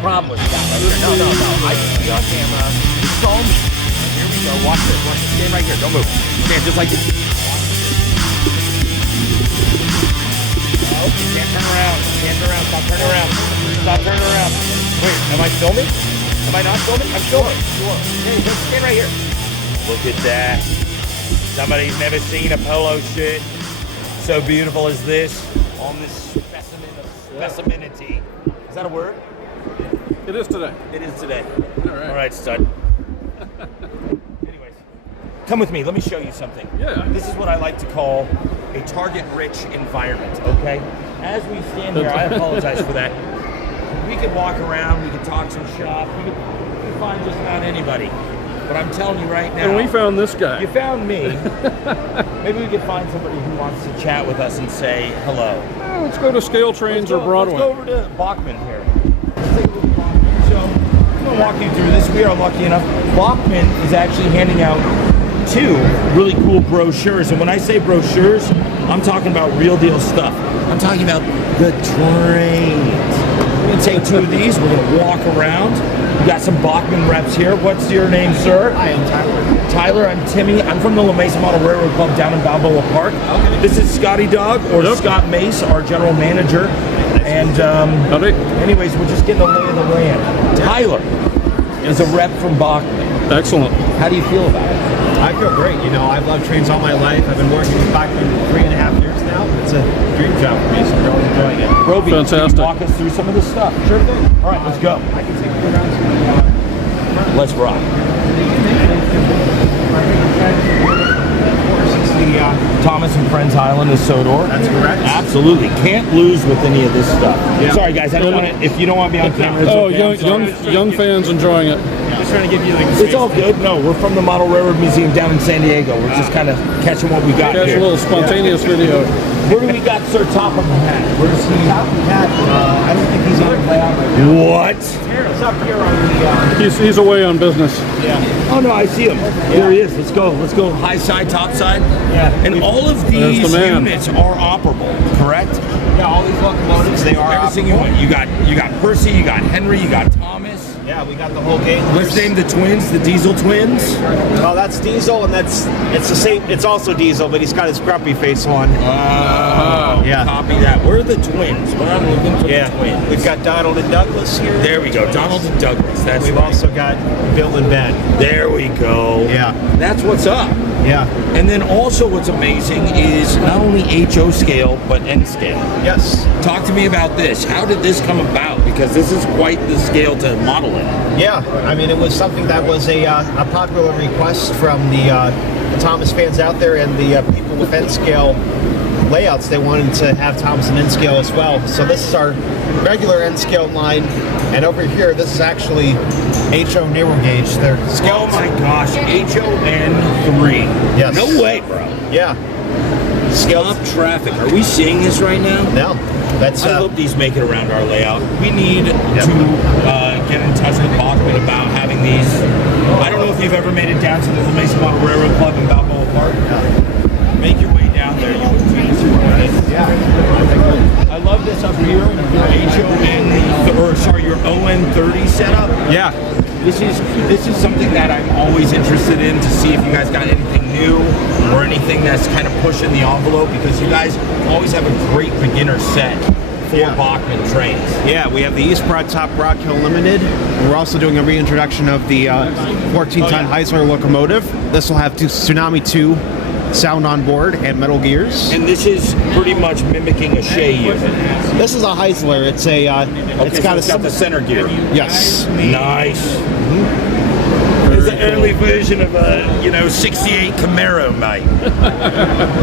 problem with that. Right here. No. I can see on camera. You saw me. Here we go. Watch this. Stand right here. Don't move. Stand just like this. Oh, you can't turn around. Stop turning around. Wait, am I filming? Am I not filming? I'm filming. Hey, just stand right here. Look at that. Somebody's never seen a polo shirt so beautiful as this on this specimen of specimenity. Is that a word? It is today. It is today. All right, stud. Anyways, come with me. Let me show you something. Yeah. This is what I like to call a target-rich environment, okay? As we stand here, I apologize for that. We could walk around, we could talk some shop, we could find just about anybody. But I'm telling you right now. And we found this guy. You found me. Maybe we could find somebody who wants to chat with us and say hello. Oh, let's go to Scale Trains or Broadway. Let's go over to Bachmann here. Let's take a look at Bachmann. So, I'm going to walk you through this. We are lucky enough. Bachmann is actually handing out 2 really cool brochures. And when I say brochures, I'm talking about real deal stuff. I'm talking about the trains. We're going to take 2 of these. We're going to walk around. We got some Bachmann reps here. What's your name, sir? Hi, I'm Tyler. Tyler, I'm Timmy. I'm from the Maase Model Railroad Club down in Balboa Park. Okay. This is Scotty Dog, or Scott Maase, our general manager. And anyways, we're just getting a lay of the land. Tyler is a rep from Bachmann. Excellent. How do you feel about it? I feel great. You know, I've loved trains all my life. I've been working with Bachmann 3.5 years now. It's a dream job for me, so I'm really enjoying it. Roby, fantastic. Can you walk us through some of this stuff? Sure thing. All right, let's go. I can take you around some Let's rock. Thomas and Friends Island is Sodor. That's correct. Absolutely. Can't lose with any of this stuff. Yeah. Sorry, guys. I don't want to. If you don't want to be on camera, it's okay. young fans enjoying it. Just trying to give you like It's all good. No, we're from the Model Railroad Museum down in San Diego. We're just kind of catching what we got Catch here. a little spontaneous video. Where do we got Sir Top of the Hat? Where's he? Top of the hat. I don't think he's on the layout right now. What? It's up here on the. He's away on business. Yeah. Oh no, I see him. There he is. Let's go. Let's go. High side, top side. Yeah. And all of these the man. units are operable, correct? Yeah. All these locomotives, they are. Everything you want. You got Percy. You got Henry. You got Thomas. Yeah, we got the whole game. Let's name the twins, the Diesel twins. Well, that's Diesel, and it's the same. It's also Diesel, but he's got his grumpy face on. Yeah. Copy that. We're the twins. We're not looking for the twins. We've got Donald and Douglas here. There we go. Donald and Douglas. That's We've right. also got Bill and Ben. There we go. Yeah. That's what's up. Yeah. And then also what's amazing is not only HO scale, but N scale. Yes. Talk to me about this. How did this come about? Because this is quite the scale to model in. Yeah. I mean, it was something that was a popular request from the Thomas fans out there and the people with N scale layouts. They wanted to have Thomas and N scale as well. So this is our regular N scale line, and over here, this is actually HO narrow gauge. They're scaled. Oh my gosh, HON3. Yes. No way, bro. Yeah. Stop traffic. Are we seeing this right now? No. That's. I hope these make it around our layout. We need to get in touch with Bachmann about having these. I don't know if you've ever made it down to the Maase Model Railroad Club in Balboa Park. Make your way down there. You will see this. I love this up here. Your ON30 setup. Yeah. This is something that I'm always interested in to see if you guys got anything new or anything that's kind of pushing the envelope, because you guys always have a great beginner set for Bachmann trains. Yeah, we have the East Broad Top Rock Hill Limited. We're also doing a reintroduction of the 14-ton Heisler locomotive. This will have Tsunami 2 sound on board and metal gears. And this is pretty much mimicking a Shea unit. This is a Heisler. It's a it's got the center gear. Yes. Nice. It's an early version of a 68 Camaro, mate.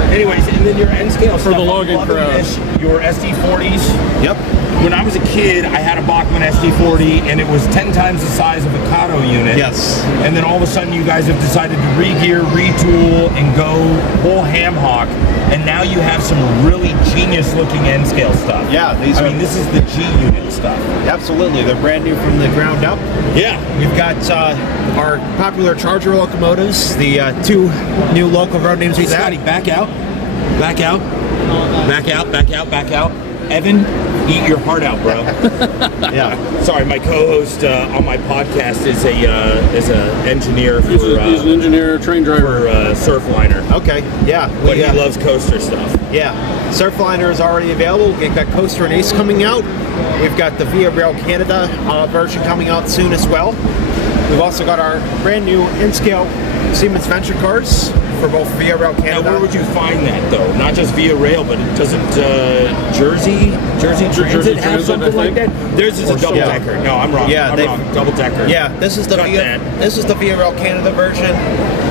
Anyways, and then your N scale for the logging crowd. Your SD40s. Yep. When I was a kid, I had a Bachmann SD40, and it was 10 times the size of a Kato unit. Yes. And then all of a sudden, you guys have decided to re-gear, retool, and go whole ham hock. And now you have some really genius-looking N-scale stuff. Yeah, I mean, this is the G unit stuff. Absolutely, they're brand new from the ground up. Yeah. We've got our popular Charger locomotives, the 2 new local road names we've had. Scotty, back out. Back out. Back out, back out, back out. Evan, eat your heart out, bro. Yeah. Sorry, my co-host on my podcast is a engineer for He's an engineer, train driver. Surfliner. Okay. Yeah. But he loves coaster stuff. Yeah. Surfliner is already available. We've got Coaster and Ace coming out. We've got the Via Rail Canada version coming out soon as well. We've also got our brand new in-scale Siemens Venture cars for both Via Rail Now, Canada. where would you find that, though? Not just Via Rail, but doesn't Jersey Transit have something like that? Theirs is a double-decker. No, I'm wrong. Yeah, I'm wrong. Double-decker. Yeah, this is the Via Rail Canada version.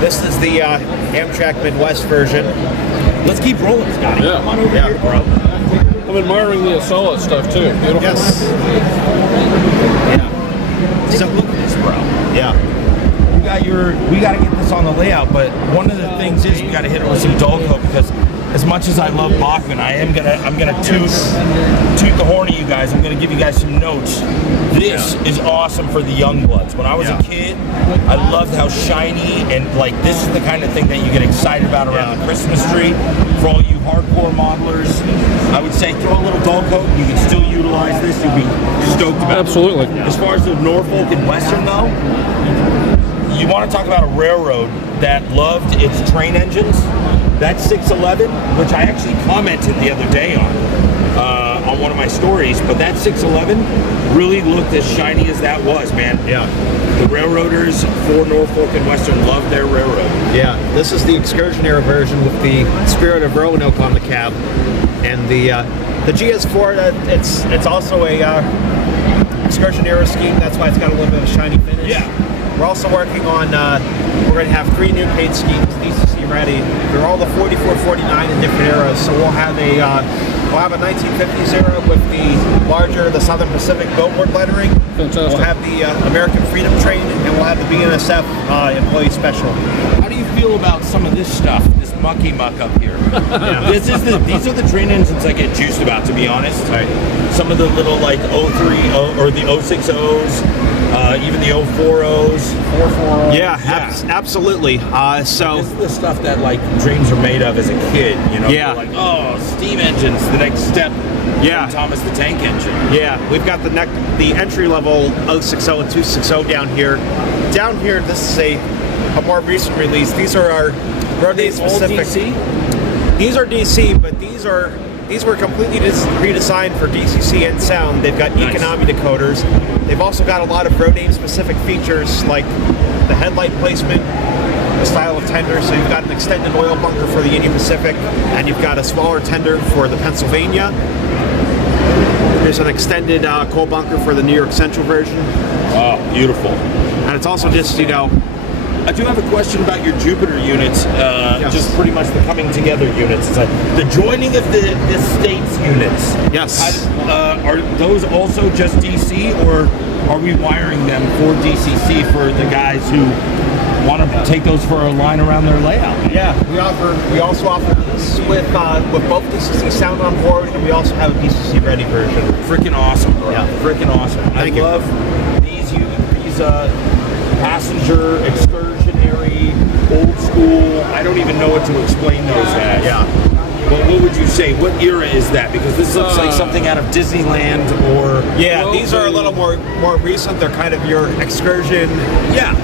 This is the Amtrak Midwest version. Let's keep rolling, Scotty. Yeah. Come on over here, bro. I'm admiring the Acela stuff too. Beautiful. Yes. Yeah. So look at this, bro. Yeah. We got to get this on the layout, but one of the things is we got to hit it with some dull coat, because as much as I love Bachmann, I'm gonna toot the horn at you guys. I'm gonna give you guys some notes. This is awesome for the young bloods. When I was a kid, I loved how shiny, and like this is the kind of thing that you get excited about around the Christmas tree. For all you hardcore modelers, I would say throw a little dull coat. You can still utilize this. You'll be stoked about it. Absolutely. As far as the Norfolk and Western though, you want to talk about a railroad that loved its train engines. That 611, which I actually commented the other day on one of my stories, but that 611 really looked as shiny as that was, man. Yeah. The railroaders for Norfolk and Western loved their railroad. Yeah. This is the Excursion era version with the Spirit of Roanoke on the cab, and the GS4. It's also a Excursion era scheme. That's why it's got a little bit of a shiny finish. Yeah. We're also working on, we're going to have 3 new paint schemes, DCC ready. They're all the 44, 49 in different eras. So we'll have a 1950s era with the Southern Pacific billboard lettering. Fantastic. We'll have the American Freedom Train, and we'll have the BNSF employee special. How do you feel about some of this stuff, this mucky muck up here? These are the train engines I get juiced about, to be honest. Right. Some of the little like 03 or the 06Os, even the 040s, 440s. Yeah, absolutely. So this is the stuff that like dreams are made of as a kid, you know? Yeah. You're like, oh, steam engines, the next step. Yeah. From Thomas the Tank Engine. Yeah, we've got the entry level 060 and 260 down here. Down here, this is a more recent release. These are our road name specific. DC? These are DC, but these were completely redesigned for DCC and sound. They've got economy decoders. They've also got a lot of road name specific features like the headlight placement, the style of tender. So you've got an extended oil bunker for the Union Pacific, and you've got a smaller tender for the Pennsylvania. There's an extended coal bunker for the New York Central version. Oh, beautiful. And it's also just, I do have a question about your Jupiter units, just pretty much the coming together units. It's like the joining of the states units. Yes. Are those also just DC, or are we wiring them for DCC for the guys who want to take those for a line around their layout? Yeah, we also offer this with both DCC sound on board, and we also have a DCC ready version. Freaking awesome, bro. Yeah. Freaking awesome. Thank you. love these passenger excursionary, old school. I don't even know what to explain those as. Yeah. But what would you say? What era is that? Because this looks like something out of Disneyland or... Yeah, these are a little more recent. They're kind of your excursion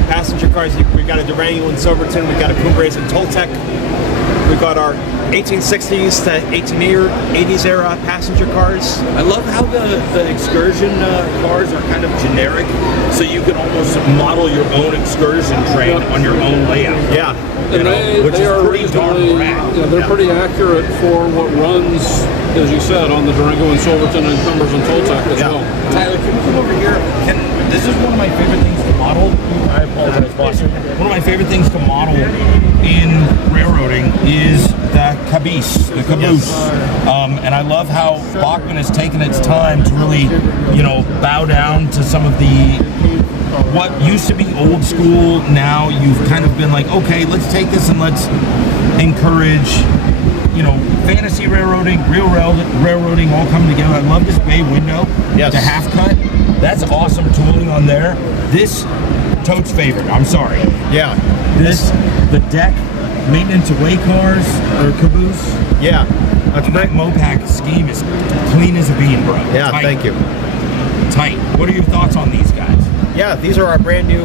passenger cars. We've got a Durango in Silverton. We've got a Cumbres in Toltec. We've got our 1860s to 1880s era passenger cars. I love how the excursion cars are kind of generic, so you can almost model your own excursion train on your own layout. Yeah. And which they is are pretty darn reasonably, rad. they're pretty accurate for what runs, as you said, on the Durango and Silverton and Cumbers and Toltec as well. Tyler, can you come over here? This is one of my favorite things to model. I apologize, boss. One of my favorite things to model in railroading is the Caboose, and I love how Bachmann has taken its time to really, bow down to some of what used to be old school. Now you've kind of been like, okay, let's take this and let's encourage, fantasy railroading, real railroading all coming together. I love this bay window, the half cut. That's awesome tooling on there. This, Toad's favorite, I'm sorry. Yeah. The deck, maintenance away cars, or Caboose. Yeah. That's and great. that Mopac scheme is clean as a bean, bro. Yeah, Tight. thank you. Tight. What are your thoughts on these guys? Yeah, these are our brand new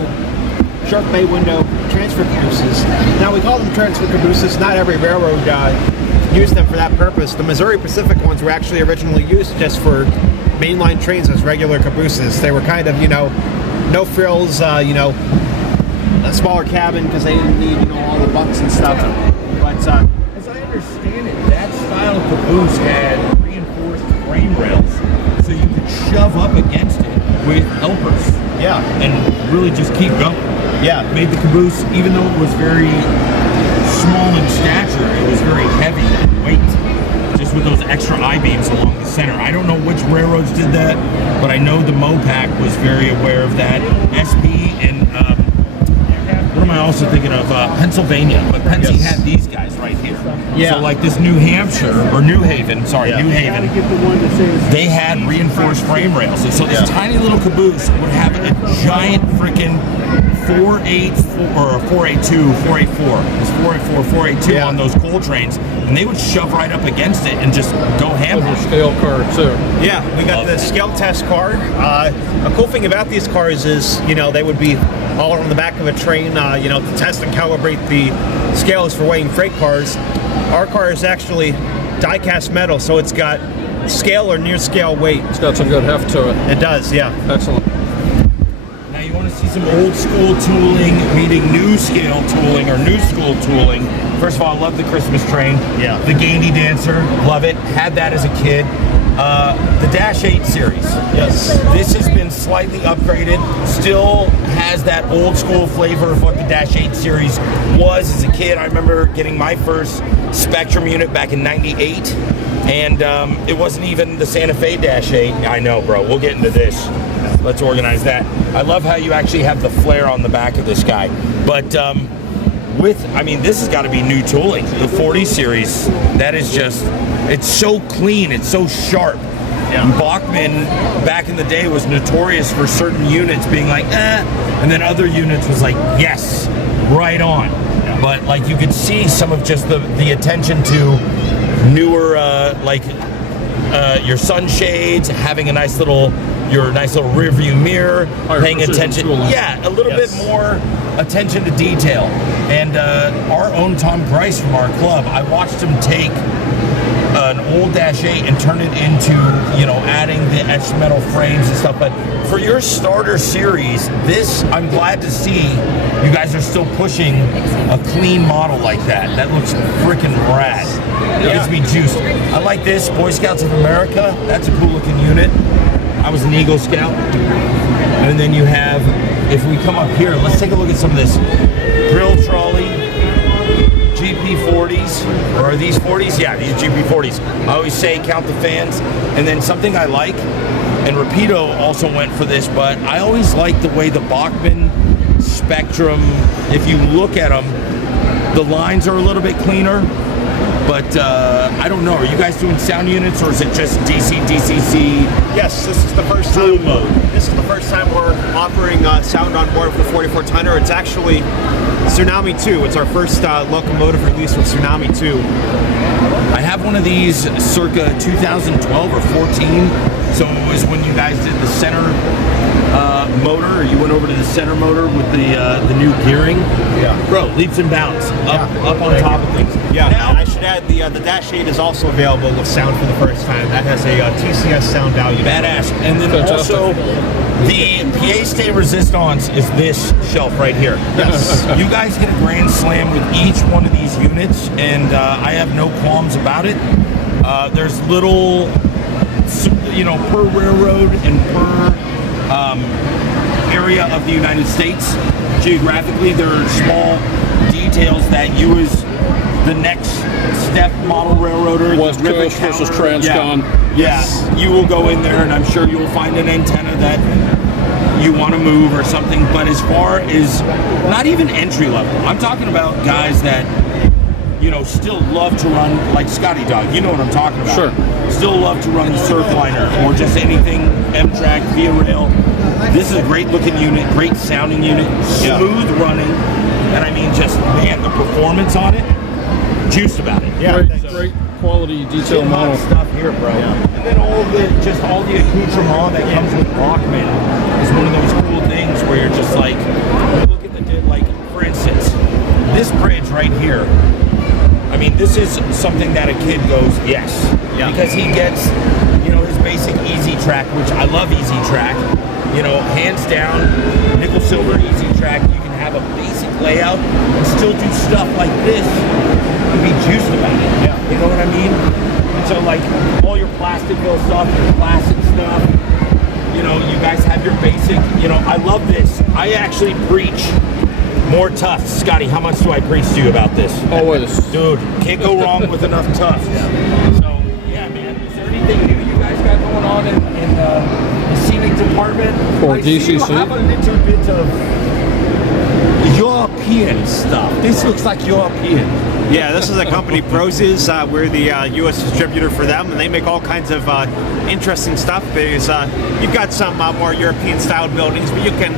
shark bay window transfer cabooses. Now we call them transfer cabooses. Not every railroad used them for that purpose. The Missouri Pacific ones were actually originally used just for mainline trains as regular cabooses. They were kind of, no frills, a smaller cabin because they didn't need, all the bunks and stuff. But as I understand it, that style of caboose had reinforced frame rails, so you could shove up against it with helpers. yeah, And really just keep going. yeah, Made the caboose, even though it was very small in stature, it was very heavy in weight, just with those extra I-beams along the center. I don't know which railroads did that, but I know the Mopac was very aware of that. SP and what am I also thinking of? Pennsylvania, but Pennsy Yes. had these guys right here. Yeah. So like this New Hampshire, or New Haven, sorry, Yeah. New Haven, they had reinforced frame rails. And so this Yeah. tiny little caboose would have a giant freaking 484 or 482, 484. It's 484, 482 Yeah. on those coal trains, and they would shove right up against it and just go hammer. Scale car too. yeah. We got Love the it. scale test car. A cool thing about these cars is, they would be all on the back of a train, to test and calibrate the scales for weighing freight cars. Our car is actually die-cast metal, so it's got scale or near scale weight. It's got some good heft to it. It does, yeah. Excellent. Now you want to see some old school tooling meeting new scale tooling or new school tooling. First of all, I love the Christmas train. Yeah. The Gandy Dancer, love it. Had that as a kid. The Dash 8 series. Yes. This has been slightly upgraded. Still has that old school flavor of what the Dash 8 series was as a kid. I remember getting my first Spectrum unit back in '98. And it wasn't even the Santa Fe Dash 8. I know, bro. We'll get into this. Let's organize that. I love how you actually have the flare on the back of this guy. But this has got to be new tooling. The 40 series, that is just, it's so clean, it's so sharp. Yeah. Bachmann, back in the day, was notorious for certain units being like, and then other units was like, yes, right on. Yeah. But like you could see some of just the attention to newer, your sunshades, having a nice little rear view mirror, Higher paying precision attention. tooling. Yeah, a little Yes. bit more attention to detail. And our own Tom Price from our club, I watched him take an old Dash 8 and turn it into, adding the etched metal frames and stuff. But for your starter series, this, I'm glad to see you guys are still pushing a clean model like that. That looks freaking rad. It gives me juice. I like this, Boy Scouts of America. That's a cool looking unit. I was an Eagle Scout. And then you have, if we come up here, let's take a look at some of this grill trolley, GP40s, or are these 40s? Yeah, these GP40s. I always say count the fans. And then something I like, and Rapido also went for this, but I always like the way the Bachmann Spectrum, if you look at them, the lines are a little bit cleaner. But I don't know, are you guys doing sound units, or is it just DC, DCC? Yes, this is the first Dual time. mode. This is the first time we're offering sound on board with the 44 tonner. It's actually Tsunami 2. It's our first locomotive release with Tsunami 2. I have one of these circa 2012 or 14. So it was when you guys did the center motor, or you went over to the center motor with the new gearing. Yeah. Bro, leaps and bounds, up on top of things. Yeah, Now, and I should add the Dash 8 is also available with sound for the first time. That has a TCS sound value. badass. And then Fantastic. also, the Pièce Resistance is this shelf right here. Yes. You guys hit a grand slam with each one of these units, and I have no qualms about it. There's little, per railroad and per area of the United States, geographically, there are small details that you as the next step model railroader, West the rivet Coast versus counter, Transcon. yeah, you will go in there and I'm sure you'll find an antenna that you want to move or something. But as far as not even entry level, I'm talking about guys that still love to run, like Scotty Dog, you know what I'm talking about. Sure. Still love to run the Surfliner or just anything M-Track, Via Rail. This is a great looking unit, great sounding unit, smooth running, and I mean just, man, the performance on it, juiced about it. Yeah, Great, thanks. great quality detail A lot model. of stuff here, bro. And then all the accoutrement that comes with Bachmann is one of those cool things where you're just like, look at like, for instance, this bridge right here. I mean, this is something that a kid goes, yes, because he gets, his basic easy track, which I love easy track. Hands down, nickel silver easy track. You can have a basic layout and still do stuff like this and be juiced about it. Yeah. You know what I mean? And so, like, all your Plasticville stuff, your classic stuff, you guys have your basic, I love this. I actually preach more tufts. Scotty, how much do I preach to you about this? Always. Dude, can't go wrong with enough tufts. So, yeah, man. Is there anything new you guys got going on in the scenic department? Or I see you DCC? have a little bit of European stuff. This looks like European. Yeah, this is a company, Prozis. We're the U.S. distributor for them, and they make all kinds of interesting stuff. There's, you've got some more European-style buildings, but you can,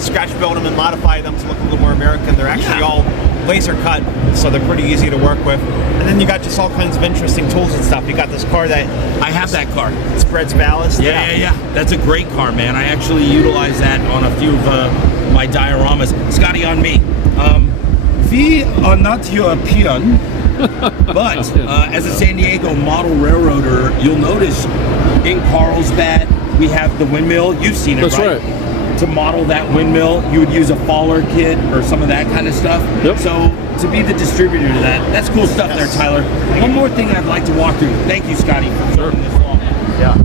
scratch build them and modify them to look a little more American. They're actually all laser cut, so they're pretty easy to work with. And then you got just all kinds of interesting tools and stuff. You got this car that I have that car. spreads ballast. Yeah. That's a great car, man. I actually utilize that on a few of my dioramas. Scotty, on me. We are not European, but as a San Diego model railroader, you'll notice in Carlsbad we have the windmill. You've seen it, That's right. To model that windmill, you would use a faller kit or some of that kind of stuff. Yep. So to be the distributor to that's cool stuff there, Tyler. One more thing I'd like to walk through. Thank you, Scotty, for showing this long. Yeah.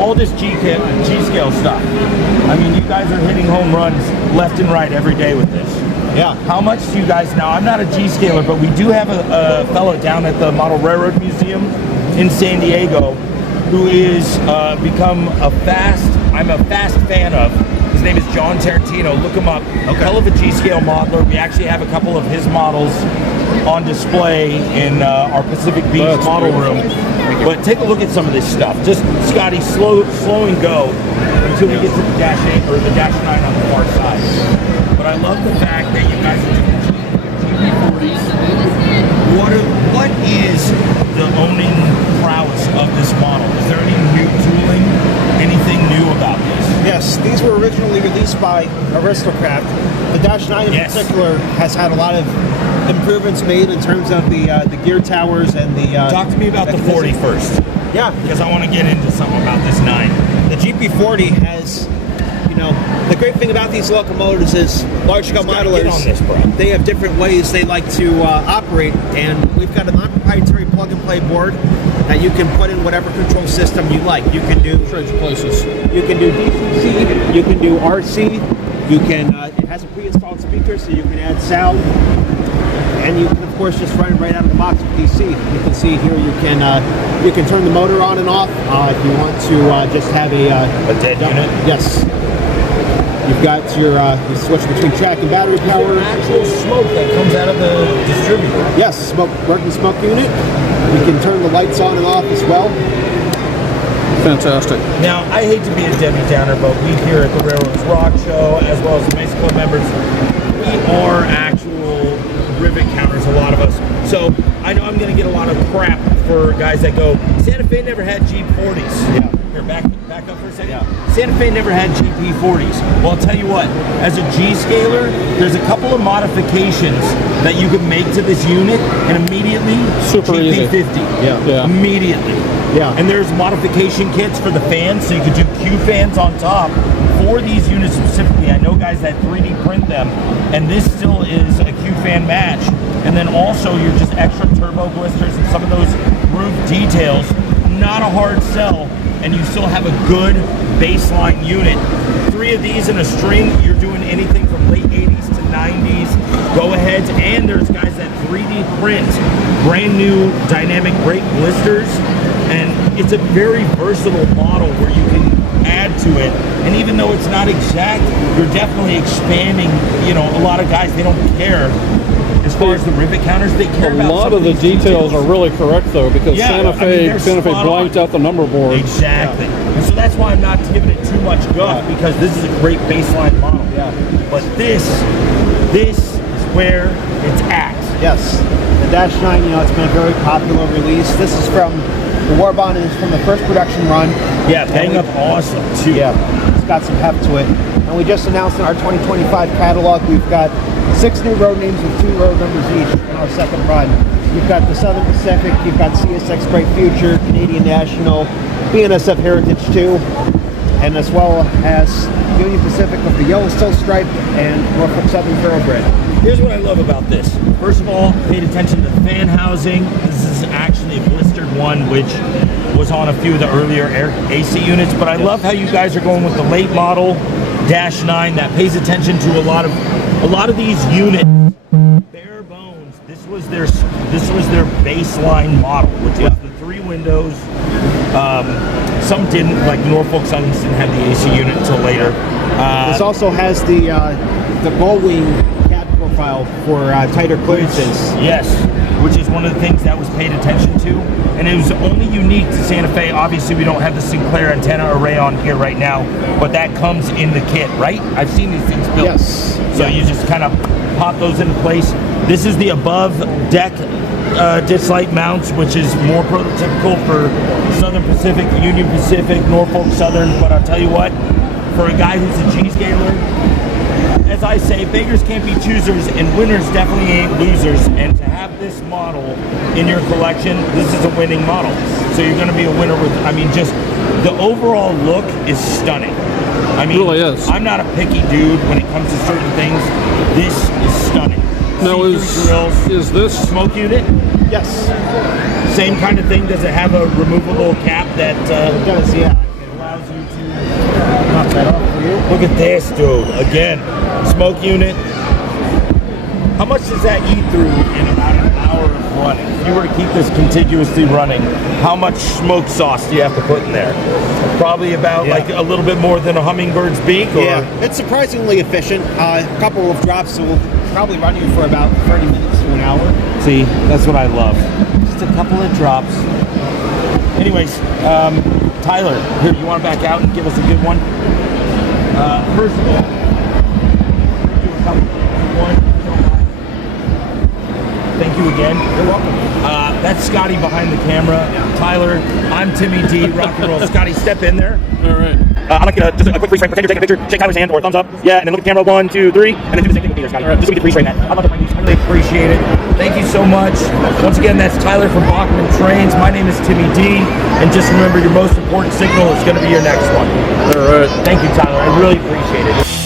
All this G-scale stuff. I mean, you guys are hitting home runs left and right every day with this. Yeah. How much do you guys, now I'm not a G-scaler, but we do have a fellow down at the Model Railroad Museum in San Diego who is become I'm a fast fan of. His name is John Tarantino. Look him up. Okay. Hell of a G-scale modeler. We actually have a couple of his models on display in our Pacific Beach model room. But take a look at some of this stuff. Just, Scotty, slow and go until we get to the Dash 8 or the Dash 9 on the far side. But I love the fact that you guys are doing GP40s. What is the owning prowess of this model? Is there any new tooling? Anything new about this? Yes, these were originally released by Aristocrat. The Dash 9 in particular has had a lot of improvements made in terms of the gear towers and the... Talk to me about the 40 first. Yeah. Because I want to get into something about this 9. The GP40 has, the great thing about these locomotives is large-scale modelers, get on this, bro. they have different ways they like to operate, and we've got a non-proprietary plug-and-play board that you can put in whatever control system you like. You can do... Trades places. You can do DCC, you can do RC, you can, it has a pre-installed speaker so you can add sound, and you can of course just run it right out of the box with DC. You can see here you can turn the motor on and off if you want to just have a dead unit? Yes. You've got your you switch between track and battery power. Actual smoke that comes out of the distributor. Yes, working smoke unit. You can turn the lights on and off as well. Fantastic. Now, I hate to be a Debbie Downer, but we here at the Railroads Rock Show, as well as the Maase Club members, we are actual rivet counters, a lot of us. So I know I'm going to get a lot of crap for guys that go, Santa Fe never had G40s. Yeah. Here, back up for a second. Yeah. Santa Fe never had GP40s. Well, I'll tell you what, as a G-scaler, there's a couple of modifications that you can make to this unit and immediately Super easy. GP50. Yeah. Immediately. Yeah. And there's modification kits for the fans, so you could do Q fans on top for these units specifically. I know guys that 3D print them, and this still is a Q fan match. And then also you're just extra turbo blisters and some of those roof details. Not a hard sell, and you still have a good baseline unit. 3 of these in a string, you're doing anything from late 80s to 90s go-aheads, and there's guys that 3D print brand new dynamic brake blisters, and it's a very versatile model where you can add to it, and even though it's not exact, you're definitely expanding. A lot of guys, they don't care as far as the rivet counters. They care about a lot of the details are really correct though, because Santa Fe blanked out the number board. Exactly. And so that's why I'm not giving it too much guff, because this is a great baseline model. Yeah. But this is where it's at. Yes. Dash 9, you know, it's been a very popular release. This is from the Warbond, and it's from the first production run. Yeah, bang up awesome too. Yeah, it's got some heft to it. And we just announced in our 2025 catalog, we've got 6 new road names with 2 road numbers each in our second run. You've got the Southern Pacific, you've got CSX Great Future, Canadian National, BNSF Heritage 2, and as well as Union Pacific with the Yellowstone Stripe and Norfolk Southern Thoroughbred. Here's what I love about this. First of all, paid attention to the fan housing. This is actually a blistered one, which was on a few of the earlier AC units, but I love how you guys are going with the late model Dash 9 that pays attention to a lot of these units. Bare bones. This was their baseline model, which was the 3 windows. Some didn't, like Norfolk Southern didn't have the AC unit until later. This also has the gull-wing cab profile for tighter clearances. Yes, which is one of the things that was paid attention to, and it was only unique to Santa Fe. Obviously, we don't have the Sinclair antenna array on here right now, but that comes in the kit, right? I've seen these things built. Yes. So you just kind of pop those into place. This is the above deck ditch light mounts, which is more prototypical for Southern Pacific, Union Pacific, Norfolk Southern. But I'll tell you what, for a guy who's a G-scaler, as I say, beggars can't be choosers, and winners definitely ain't losers. And to have this model in your collection, this is a winning model. So you're going to be a winner with, I mean, just the overall look is stunning. I mean, It really is. I'm not a picky dude when it comes to certain things. This is stunning. Now is this smoke unit? Yes. Same kind of thing. Does it have a removable cap that It does, yeah. it allows you to Knock that off for you. look at this, dude? Again, smoke unit. How much does that eat through in about an hour of running? If you were to keep this contiguously running, how much smoke sauce do you have to put in there? Probably about like a little bit more than a hummingbird's beak, or Yeah, it's surprisingly efficient. A couple of drops will probably run you for about 30 minutes to an hour. See, that's what I love. Just a couple of drops. Anyways, Tyler, here, you want to back out and give us a good one? First of all, do a couple. One. Thank you again. You're welcome. That's Scotty behind the camera. Tyler, I'm Timmy D, rock and roll. Scotty, step in there. all right? I'd like to just a quick freeze frame. Pretend you're taking a picture. Shake Tyler's hand or thumbs up. Yeah, and then look at the camera. 1, 2, 3, and then do the same thing with me there, Scotty. Just so we can freeze frame that. I'd love to find you. I really appreciate it. Thank you so much. Once again, that's Tyler from Bachmann Trains. My name is Timmy D, and just remember, your most important signal is going to be your next one. All right. Thank you, Tyler. I really appreciate it.